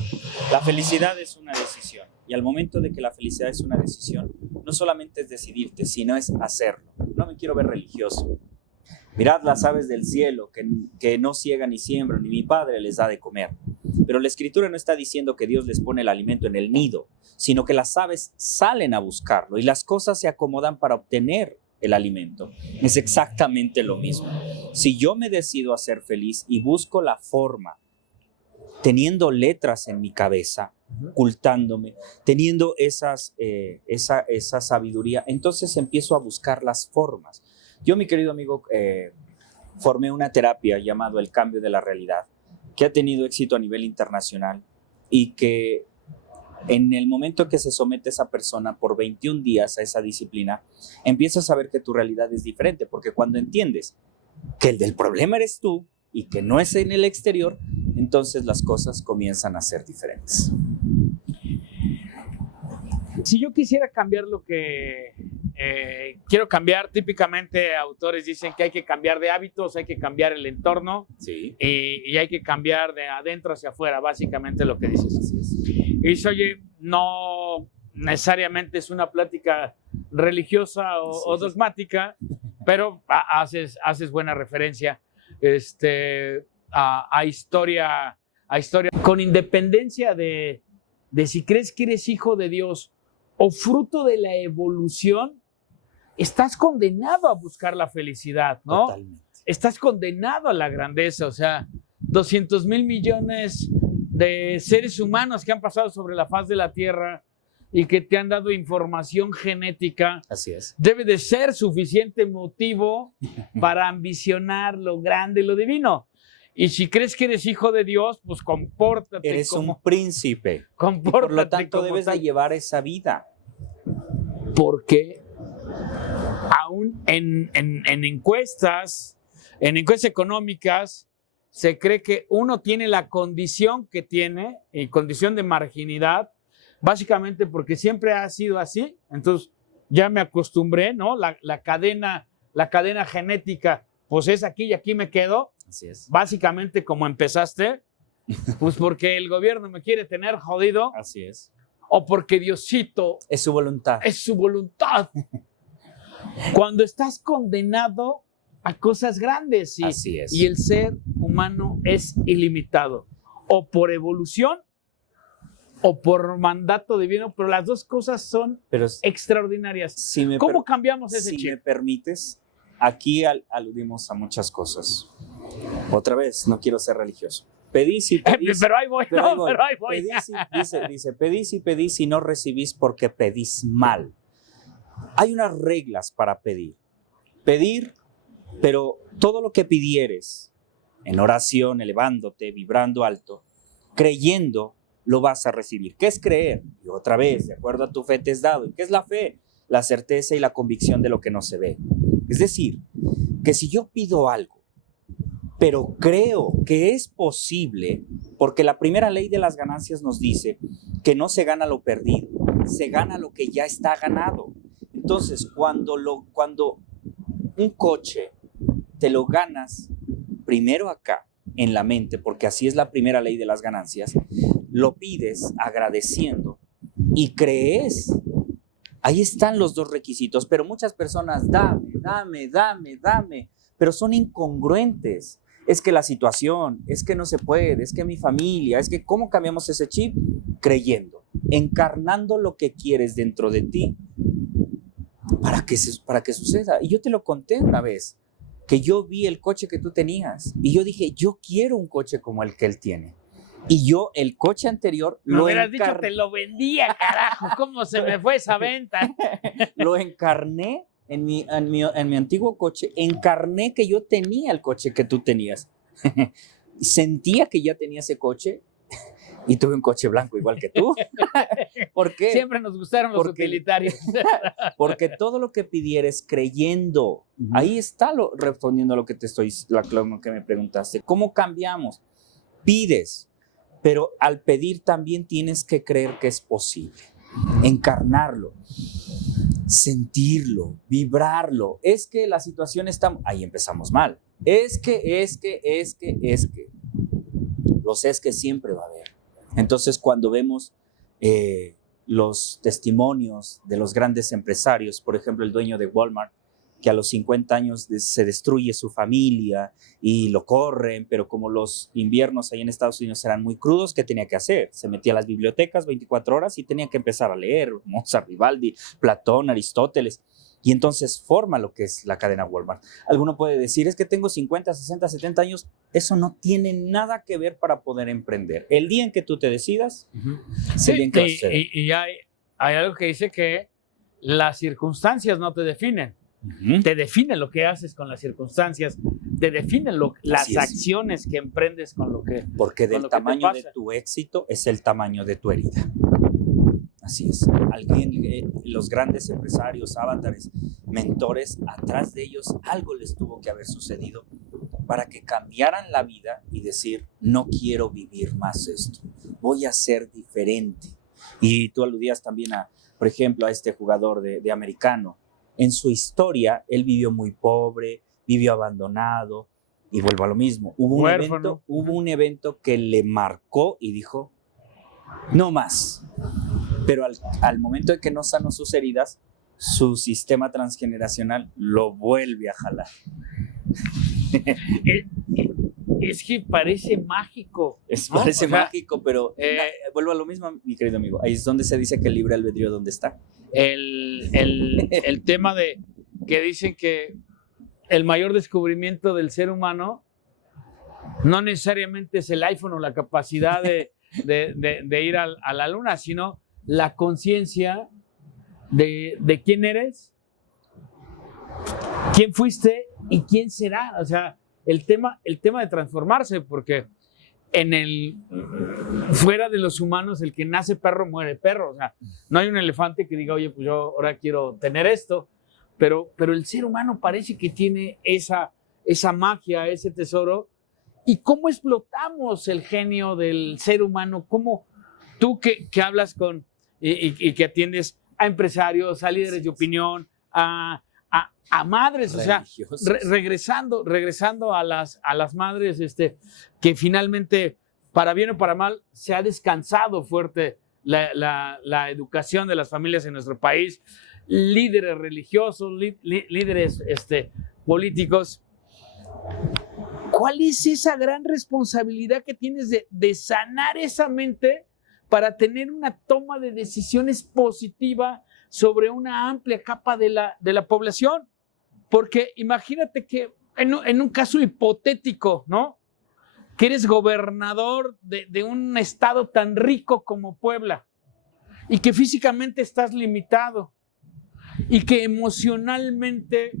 La felicidad es una decisión, y al momento de que la felicidad es una decisión, no solamente es decidirte, sino es hacerlo. No me quiero ver religioso. Mirad las aves del cielo, que no ciegan ni siembran, ni mi Padre les da de comer. Pero la Escritura no está diciendo que Dios les pone el alimento en el nido, sino que las aves salen a buscarlo y las cosas se acomodan para obtener el alimento. Es exactamente lo mismo. Si yo me decido a ser feliz y busco la forma, teniendo letras en mi cabeza, ocultándome, teniendo esa sabiduría, entonces empiezo a buscar las formas. Yo, mi querido amigo, formé una terapia llamada el cambio de la realidad, que ha tenido éxito a nivel internacional y que en el momento que se somete esa persona por 21 días a esa disciplina, empiezas a ver que tu realidad es diferente, porque cuando entiendes que el del problema eres tú y que no es en el exterior, entonces las cosas comienzan a ser diferentes. Si yo quisiera cambiar lo que quiero cambiar, típicamente autores dicen que hay que cambiar de hábitos, hay que cambiar el entorno, Sí. y hay que cambiar de adentro hacia afuera, básicamente lo que dices. Así es. Y dice, oye, no necesariamente es una plática religiosa o dogmática, pero haces buena referencia a historia, con independencia de si crees que eres hijo de Dios o fruto de la evolución, estás condenado a buscar la felicidad, ¿no? Totalmente. Estás condenado a la grandeza, o sea, 200,000 millones de seres humanos que han pasado sobre la faz de la Tierra y que te han dado información genética. Así es. Debe de ser suficiente motivo para ambicionar lo grande y lo divino. Y si crees que eres hijo de Dios, pues compórtate. Eres un príncipe. Compórtate. Por lo tanto, como debes de tal. llevar esa vida. Porque aún en encuestas económicas, se cree que uno tiene la condición que tiene, y condición de marginidad, básicamente porque siempre ha sido así. Entonces ya me acostumbré, ¿no? La cadena genética, pues es aquí y aquí me quedo. Así es. Básicamente como empezaste, pues porque el gobierno me quiere tener jodido, Así es. o porque Diosito Es su voluntad. es su voluntad. Cuando estás condenado a cosas grandes, Así es. y el ser humano es ilimitado, o por evolución o por mandato divino, pero las dos cosas son Pero extraordinarias. si me ¿Cómo cambiamos ese si me chip? permites, aquí aludimos a muchas cosas. Otra vez, no quiero ser religioso. Pedís y pedís. Pero ahí voy, pero no, ahí voy. pero ahí voy. Dice, pedís y pedís y no recibís porque pedís mal. Hay unas reglas para pedir. Pedir, pero todo lo que pidieres, en oración, elevándote, vibrando alto, creyendo, lo vas a recibir. ¿Qué es creer? Y otra vez, de acuerdo a tu fe te es dado. ¿Y qué es la fe? La certeza y la convicción de lo que no se ve. Es decir, que si yo pido algo, pero creo que es posible, porque la primera ley de las ganancias nos dice que no se gana lo perdido, se gana lo que ya está ganado. Entonces, cuando un coche te lo ganas primero acá, en la mente, porque así es la primera ley de las ganancias, lo pides agradeciendo y crees. Ahí están los dos requisitos, pero muchas personas dame, pero son incongruentes. Es que la situación, es que no se puede, es que mi familia, es que ¿cómo cambiamos ese chip? Creyendo, encarnando lo que quieres dentro de ti para que suceda. Y yo te lo conté una vez, que yo vi el coche que tú tenías y yo dije, yo quiero un coche como el que él tiene. Y yo, el coche anterior, Me hubieras dicho, te lo vendía, carajo. ¿Cómo se me fue esa venta? Lo encarné en mi antiguo coche, encarné que yo tenía el coche que tú tenías. Sentía que ya tenía ese coche y tuve un coche blanco igual que tú. ¿Por qué? Siempre nos gustaron los utilitarios. Porque todo lo que pidieres creyendo, ahí está respondiendo a lo que que me preguntaste. ¿Cómo cambiamos? Pides, pero al pedir también tienes que creer que es posible. Encarnarlo, sentirlo, vibrarlo. Es que la situación está... Ahí empezamos mal. Es que. Los es que siempre va a haber. Entonces, cuando vemos los testimonios de los grandes empresarios, por ejemplo, el dueño de Walmart, que a los 50 años se destruye su familia y lo corren, pero como los inviernos ahí en Estados Unidos eran muy crudos, ¿qué tenía que hacer? Se metía a las bibliotecas 24 horas y tenía que empezar a leer Mozart, Vivaldi, Platón, Aristóteles. Y entonces forma lo que es la cadena Walmart. Alguno puede decir, es que tengo 50, 60, 70 años. Eso no tiene nada que ver para poder emprender. El día en que tú te decidas, es el día en que vas a hacer. Y hay algo que dice que las circunstancias no te definen. Te define lo que haces con las circunstancias, te definen las acciones que emprendes con lo que porque del tamaño de tu éxito es el tamaño de tu herida. Así es. Los grandes empresarios, avatares, mentores, atrás de ellos algo les tuvo que haber sucedido para que cambiaran la vida y decir, no quiero vivir más esto, voy a ser diferente. Y tú aludías también por ejemplo, a este jugador de americano. En su historia, él vivió muy pobre, vivió abandonado, y vuelvo a lo mismo. Hubo un evento que le marcó y dijo, no más. Pero al momento de que no sanó sus heridas, su sistema transgeneracional lo vuelve a jalar. Es que parece mágico. Parece mágico, pero vuelvo a lo mismo, mi querido amigo. Ahí es donde se dice que el libre albedrío, ¿dónde está? El tema de que dicen que el mayor descubrimiento del ser humano no necesariamente es el iPhone o la capacidad de ir a la luna, sino la conciencia de quién eres, quién fuiste y quién será. O sea, el tema de transformarse, porque fuera de los humanos, el que nace perro muere perro. O sea, no hay un elefante que diga, oye, pues yo ahora quiero tener esto, pero el ser humano parece que tiene esa magia, ese tesoro. ¿Y cómo explotamos el genio del ser humano? ¿Cómo tú que hablas y que atiendes a empresarios, a líderes de opinión, a madres, o sea, regresando a las madres, que finalmente, para bien o para mal, se ha descansado fuerte la educación de las familias en nuestro país, líderes religiosos, líderes políticos. ¿Cuál es esa gran responsabilidad que tienes de sanar esa mente para tener una toma de decisiones positiva sobre una amplia capa de la población? Porque imagínate que en un caso hipotético, ¿no? Que eres gobernador de un estado tan rico como Puebla y que físicamente estás limitado y que emocionalmente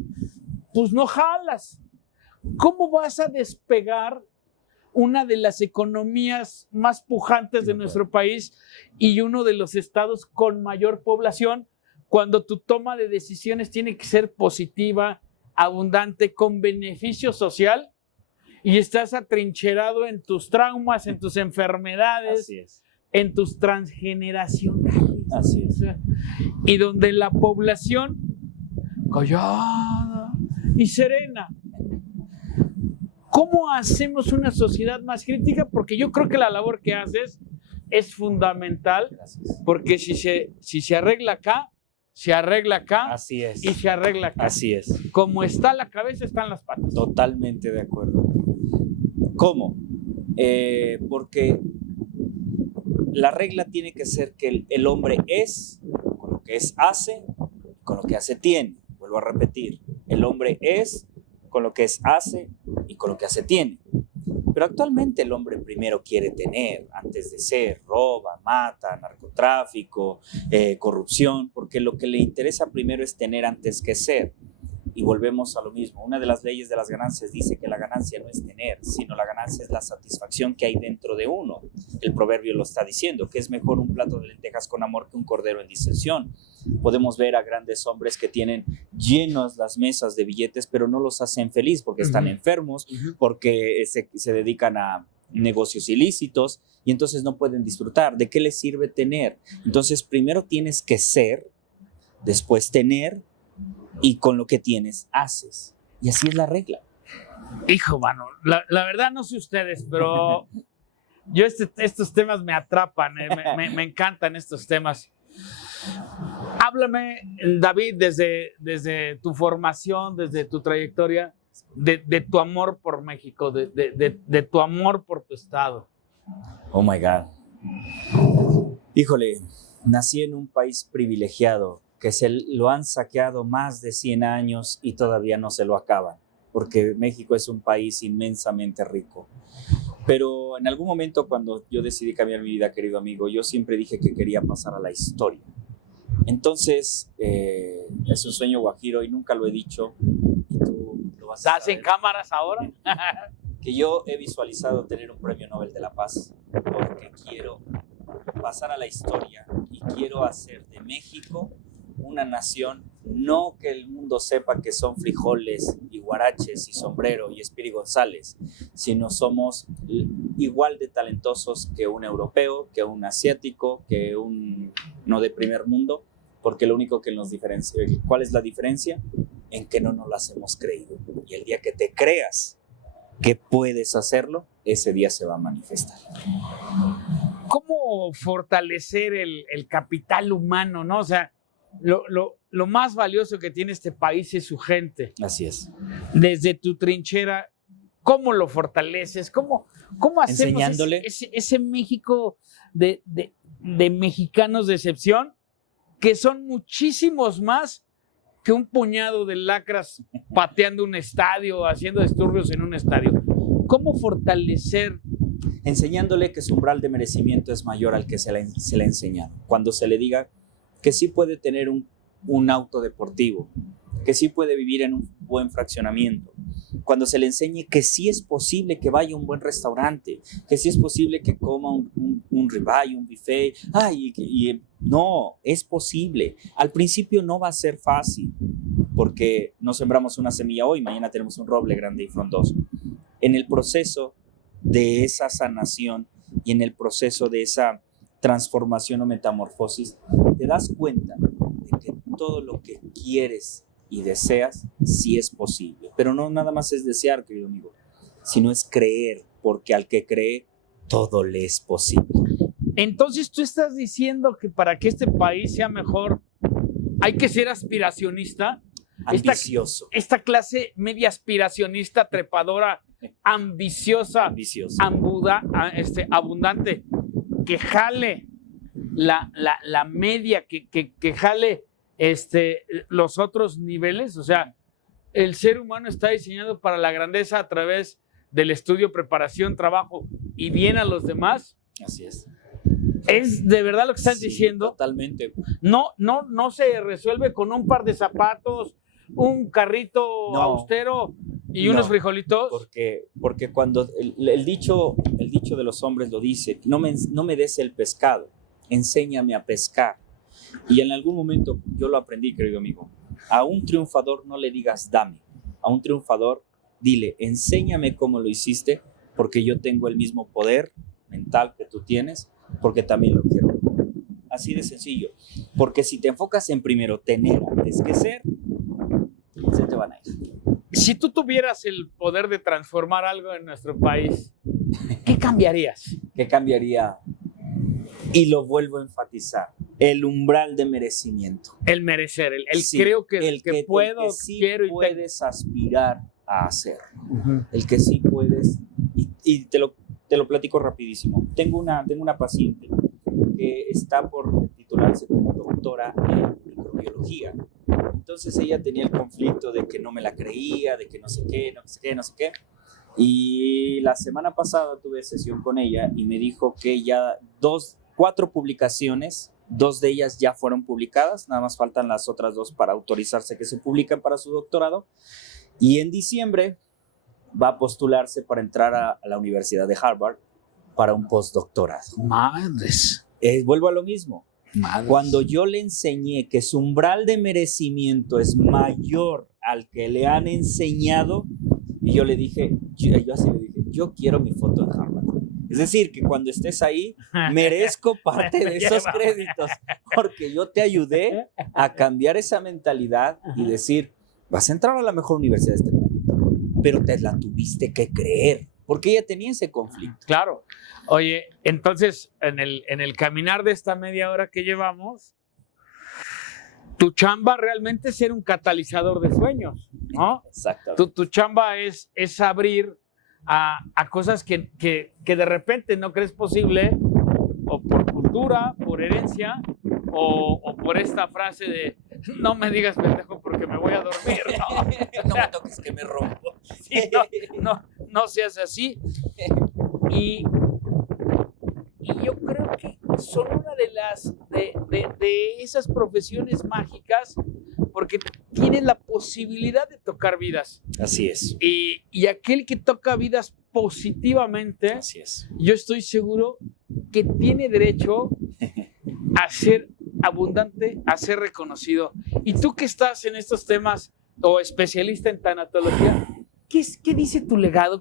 pues no jalas. ¿Cómo vas a despegar una de las economías más pujantes de nuestro país y uno de los estados con mayor población cuando tu toma de decisiones tiene que ser positiva, abundante, con beneficio social, y estás atrincherado en tus traumas, en tus enfermedades, en tus transgeneracionales? Así es. Y donde la población callada y serena. ¿Cómo hacemos una sociedad más crítica? Porque yo creo que la labor que haces es fundamental. Gracias. Porque si se arregla acá, se arregla acá. Así es. Y se arregla acá. Así es. Como está la cabeza, están las patas. Totalmente de acuerdo. ¿Cómo? Porque la regla tiene que ser que el hombre es, con lo que es hace, con lo que hace tiene. Vuelvo a repetir, el hombre es, con lo que es hace y con lo que hace tiene. Pero actualmente el hombre primero quiere tener antes de ser, roba, mata, narcotráfico, corrupción, porque lo que le interesa primero es tener antes que ser. Y volvemos a lo mismo. Una de las leyes de las ganancias dice que la ganancia no es tener, sino la ganancia es la satisfacción que hay dentro de uno. El proverbio lo está diciendo, que es mejor un plato de lentejas con amor que un cordero en disensión. Podemos ver a grandes hombres que tienen llenas las mesas de billetes, pero no los hacen feliz porque están enfermos, porque se dedican a negocios ilícitos y entonces no pueden disfrutar. ¿De qué les sirve tener? Entonces primero tienes que ser, después tener, y con lo que tienes haces. Y así es la regla. Hijo, mano, la verdad no sé ustedes, pero yo estos temas me atrapan, me encantan estos temas. Háblame, David, desde tu formación, desde tu trayectoria, de tu amor por México, de tu amor por tu estado. Oh my God. Híjole, nací en un país privilegiado que se lo han saqueado más de 100 años y todavía no se lo acaban, porque México es un país inmensamente rico. Pero en algún momento cuando yo decidí cambiar mi vida, querido amigo, yo siempre dije que quería pasar a la historia. Entonces, es un sueño guajiro y nunca lo he dicho. Y tú lo vas a ¿Estás en cámaras ahora? que yo he visualizado tener un premio Nobel de la Paz porque quiero pasar a la historia y quiero hacer de México una nación, no que el mundo sepa que son frijoles y guaraches y sombrero y Espiri González, sino somos igual de talentosos que un europeo, que un asiático, que un no de primer mundo, porque lo único que nos diferencia, ¿cuál es la diferencia? En que no nos las hemos creído. Y el día que te creas que puedes hacerlo, ese día se va a manifestar. ¿Cómo fortalecer el capital humano, no? O sea, lo más valioso que tiene este país es su gente. Así es. Desde tu trinchera, ¿cómo lo fortaleces? ¿Cómo hacemos Enseñándole ese México de mexicanos de excepción, que son muchísimos más que un puñado de lacras pateando un estadio, haciendo disturbios en un estadio? ¿Cómo fortalecer? Enseñándole que su umbral de merecimiento es mayor al que se le ha enseñado. Cuando se le diga que sí puede tener un auto deportivo, que sí puede vivir en un buen fraccionamiento, cuando se le enseñe que sí es posible que vaya a un buen restaurante, que sí es posible que coma un ribeye, un buffet, no, es posible. Al principio no va a ser fácil, porque no sembramos una semilla hoy, mañana tenemos un roble grande y frondoso. En el proceso de esa sanación y en el proceso de esa transformación o metamorfosis, te das cuenta de que todo lo que quieres y deseas sí es posible. Pero no nada más es desear, querido amigo, sino es creer, porque al que cree, todo le es posible. Entonces tú estás diciendo que para que este país sea mejor, hay que ser aspiracionista. Ambicioso. Esta clase media aspiracionista, trepadora, ambiciosa. Abundante, que jale la media, que jale los otros niveles. O sea, el ser humano está diseñado para la grandeza a través del estudio, preparación, trabajo y bien a los demás. Así es. ¿Es de verdad lo que estás diciendo? Totalmente. No se resuelve con un par de zapatos, un carrito austero y unos frijolitos. Porque cuando el dicho de los hombres lo dice, no me des el pescado, enséñame a pescar. Y en algún momento yo lo aprendí, querido amigo. A un triunfador no le digas dame. A un triunfador dile, enséñame cómo lo hiciste, porque yo tengo el mismo poder mental que tú tienes, porque también lo quiero. Así de sencillo. Porque si te enfocas en primero tener antes que ser, se te van a ir. Si tú tuvieras el poder de transformar algo en nuestro país, ¿qué cambiarías? ¿Qué cambiaría? Y lo vuelvo a enfatizar. El umbral de merecimiento. El merecer, Sí, creo que puedo, el que sí quiero y puedes aspirar a hacer. Uh-huh. El que sí puedes, y te lo platico rapidísimo. Tengo una paciente que está por titularse como doctora en microbiología. Entonces ella tenía el conflicto de que no me la creía, de que no sé qué. Y la semana pasada tuve sesión con ella y me dijo que ya 4 publicaciones, 2 de ellas ya fueron publicadas, nada más faltan las otras 2 para autorizarse que se publican para su doctorado. Y en diciembre va a postularse para entrar a la Universidad de Harvard para un postdoctorado. Madres. Vuelvo a lo mismo. Madres. Cuando yo le enseñé que su umbral de merecimiento es mayor al que le han enseñado, y yo así le dije, yo quiero mi foto en Harvard. Es decir, que cuando estés ahí, merezco parte de esos créditos, porque yo te ayudé a cambiar esa mentalidad y decir, vas a entrar a la mejor universidad de este planeta, pero te la tuviste que creer, porque ella tenía ese conflicto. Claro. Oye, entonces, en el caminar de esta media hora que llevamos, tu chamba realmente es ser un catalizador de sueños, ¿no? Exactamente. Tu chamba es abrir a cosas que de repente no crees posible, o por cultura, por herencia, o por esta frase no me digas pendejo porque me voy a dormir, ¿no? No me toques que me rompo. Sí, no seas así. Y yo creo que son una de las de esas profesiones mágicas porque tienes la posibilidad de tocar vidas. Así es. Y aquel que toca vidas positivamente, Así es. yo estoy seguro que tiene derecho a ser abundante, a ser reconocido. Y tú que estás en estos temas o especialista en tanatología, ¿qué dice tu legado?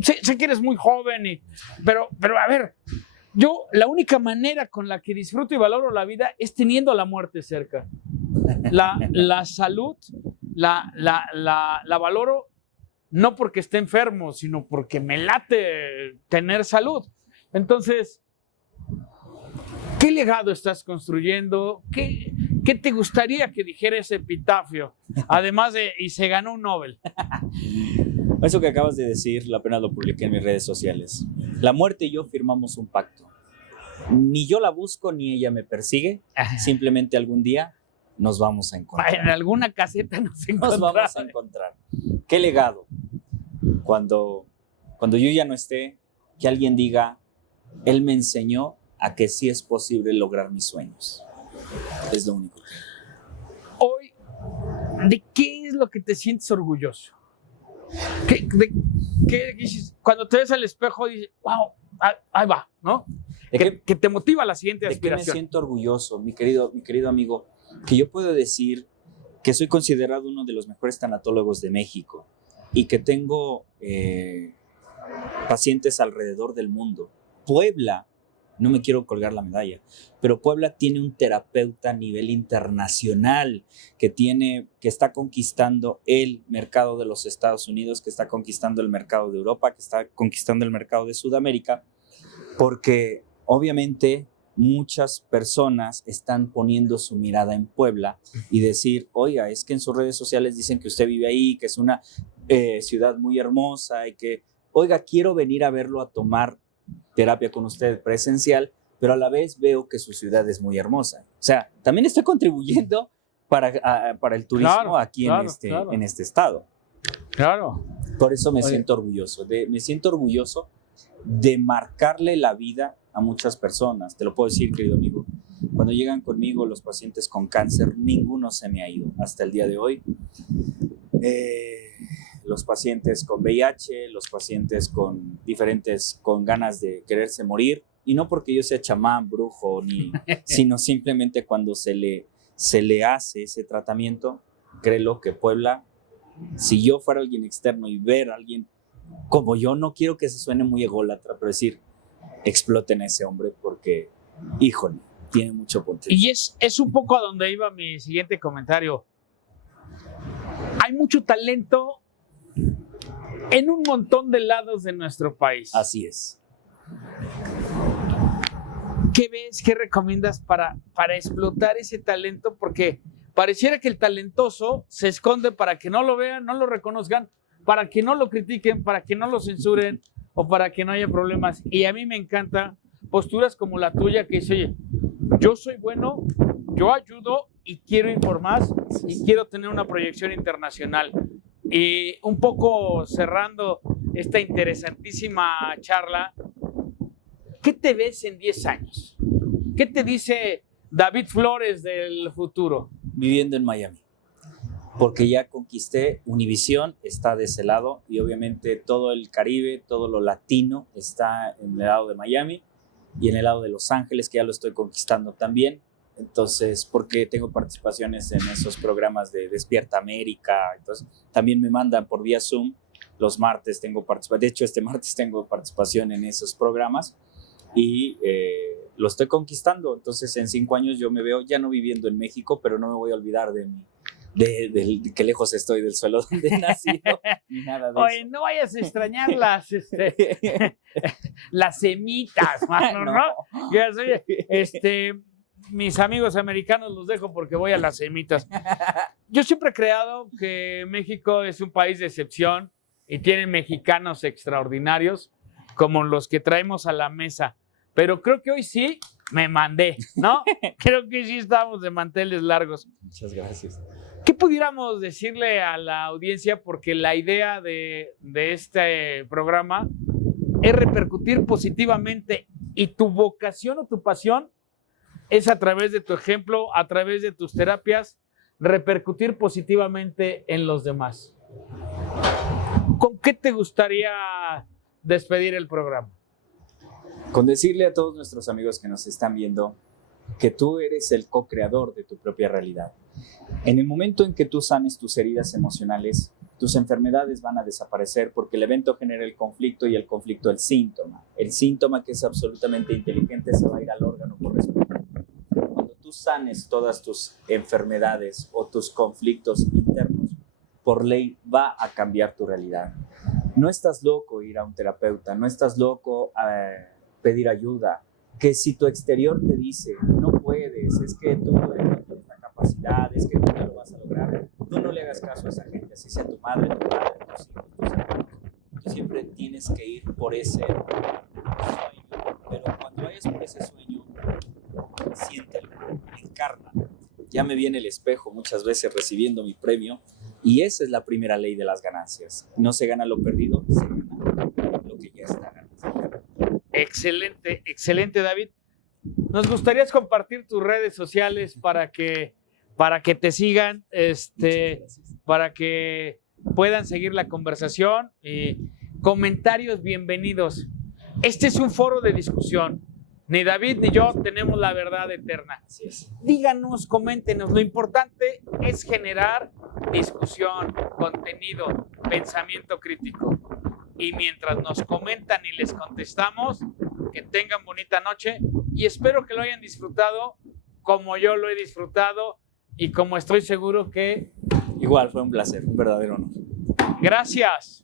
Sé que eres muy joven, pero a ver, yo la única manera con la que disfruto y valoro la vida es teniendo la muerte cerca. La salud la valoro no porque esté enfermo, sino porque me late tener salud. Entonces, ¿qué legado estás construyendo? ¿Qué te gustaría que dijera ese epitafio? Además de, y se ganó un Nobel. Eso que acabas de decir, la pena lo publiqué en mis redes sociales. La muerte y yo firmamos un pacto. Ni yo la busco, ni ella me persigue. Simplemente algún día nos vamos a encontrar. En alguna caseta nos vamos a encontrar. ¿Qué legado? Cuando yo ya no esté, que alguien diga, él me enseñó a que sí es posible lograr mis sueños. Es lo único. Hoy, ¿de qué es lo que te sientes orgulloso? ¿Qué dices? Cuando te ves al espejo dices, wow, ahí va, ¿no? Que te motiva la siguiente aspiración. ¿De qué me siento orgulloso, mi querido amigo? Que yo puedo decir que soy considerado uno de los mejores tanatólogos de México y que tengo pacientes alrededor del mundo. Puebla, no me quiero colgar la medalla, pero Puebla tiene un terapeuta a nivel internacional que está conquistando el mercado de los Estados Unidos, que está conquistando el mercado de Europa, que está conquistando el mercado de Sudamérica, porque obviamente muchas personas están poniendo su mirada en Puebla y decir, oiga, es que en sus redes sociales dicen que usted vive ahí, que es una ciudad muy hermosa y que, oiga, quiero venir a verlo a tomar terapia con usted presencial, pero a la vez veo que su ciudad es muy hermosa. O sea, también estoy contribuyendo para el turismo aquí en este estado. Claro. Por eso me siento orgulloso. Me siento orgulloso de marcarle la vida a muchas personas. Te lo puedo decir, querido amigo. Cuando llegan conmigo los pacientes con cáncer, ninguno se me ha ido hasta el día de hoy. Los pacientes con VIH, los pacientes con ganas de quererse morir, y no porque yo sea chamán, brujo, sino simplemente cuando se le hace ese tratamiento, créelo que Puebla, si yo fuera alguien externo y ver a alguien como yo, no quiero que se suene muy ególatra, pero decir, exploten a ese hombre porque, híjole, tiene mucho potencial. Y es un poco a donde iba mi siguiente comentario. Hay mucho talento en un montón de lados de nuestro país. Así es. ¿Qué ves? ¿Qué recomiendas para explotar ese talento? Porque pareciera que el talentoso se esconde para que no lo vean, no lo reconozcan, para que no lo critiquen, para que no lo censuren o para que no haya problemas. Y a mí me encanta posturas como la tuya que dice, oye, yo soy bueno, yo ayudo y quiero ir por más y quiero tener una proyección internacional. Y un poco cerrando esta interesantísima charla, ¿qué te ves en 10 años? ¿Qué te dice David Flores del futuro? Viviendo en Miami, porque ya conquisté Univisión, está de ese lado, y obviamente todo el Caribe, todo lo latino está en el lado de Miami y en el lado de Los Ángeles, que ya lo estoy conquistando también. Entonces, porque tengo participaciones en esos programas de Despierta América, entonces también me mandan por vía Zoom. Los martes tengo participación, de hecho este martes tengo participación en esos programas y lo estoy conquistando. Entonces en 5 años yo me veo ya no viviendo en México, pero no me voy a olvidar de que lejos estoy del suelo donde he nacido, ni nada de Oye, eso. no vayas a extrañar las semitas, mano, ¿no? Ya sé, mis amigos americanos los dejo porque voy a las semitas. Yo siempre he creado que México es un país de excepción y tiene mexicanos extraordinarios como los que traemos a la mesa. Pero creo que hoy sí me mandé, ¿no? Creo que sí estamos de manteles largos. Muchas gracias. ¿Qué pudiéramos decirle a la audiencia? Porque la idea de este programa es repercutir positivamente y tu vocación o tu pasión es a través de tu ejemplo, a través de tus terapias, repercutir positivamente en los demás. ¿Con qué te gustaría despedir el programa? Con decirle a todos nuestros amigos que nos están viendo que tú eres el co-creador de tu propia realidad. En el momento en que tú sanes tus heridas emocionales, tus enfermedades van a desaparecer porque el evento genera el conflicto y el conflicto el síntoma. El síntoma, que es absolutamente inteligente, se va a ir al órgano correspondiente. Cuando tú sanes todas tus enfermedades o tus conflictos internos, por ley va a cambiar tu realidad. No estás loco ir a un terapeuta, no estás loco pedir ayuda. Que si tu exterior te dice, no puedes, es que tú no tienes la capacidad, es que tú no lo vas a lograr, tú no le hagas caso a esa gente, así sea tu madre, tu padre, tus hijos, tus hermanos. Tú siempre tienes que ir por ese sueño, pero cuando vayas por ese sueño, siéntelo, encárnalo. Ya me vi en el espejo muchas veces recibiendo mi premio, y esa es la primera ley de las ganancias. No se gana lo perdido, se gana lo que ya está ganado. Excelente, excelente, David. Nos gustaría compartir tus redes sociales para que te sigan, para que puedan seguir la conversación. Comentarios bienvenidos. Este es un foro de discusión. Ni David ni yo tenemos la verdad eterna. Así es. Díganos, coméntenos. Lo importante es generar discusión, contenido, pensamiento crítico. Y mientras nos comentan y les contestamos, que tengan bonita noche y espero que lo hayan disfrutado como yo lo he disfrutado y como estoy seguro que... Igual, fue un placer, un verdadero honor. Gracias.